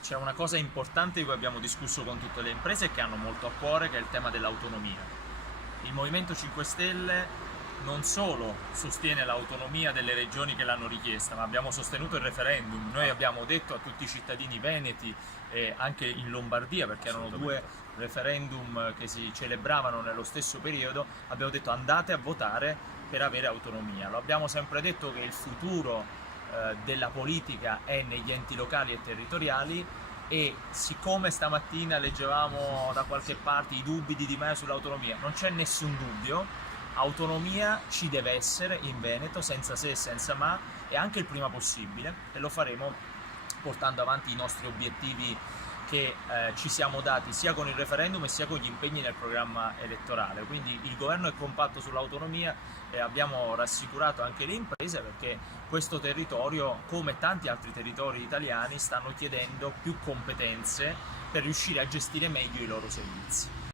C'è una cosa importante di cui abbiamo discusso con tutte le imprese e che hanno molto a cuore, che è il tema dell'autonomia. Il Movimento 5 Stelle non solo sostiene l'autonomia delle regioni che l'hanno richiesta, ma abbiamo sostenuto il referendum. Noi abbiamo detto a tutti i cittadini veneti e anche in Lombardia, perché erano due referendum che si celebravano nello stesso periodo, abbiamo detto andate a votare per avere autonomia. Lo abbiamo sempre detto che il futuro della politica è negli enti locali e territoriali, e siccome stamattina leggevamo da qualche parte i dubbi di Di Maio sull'autonomia, non c'è nessun dubbio, autonomia ci deve essere in Veneto, senza se e senza ma, e anche il prima possibile, e lo faremo portando avanti i nostri obiettivi che ci siamo dati sia con il referendum e sia con gli impegni nel programma elettorale. Quindi il governo è compatto sull'autonomia e abbiamo rassicurato anche le imprese, perché questo territorio, come tanti altri territori italiani, stanno chiedendo più competenze per riuscire a gestire meglio i loro servizi.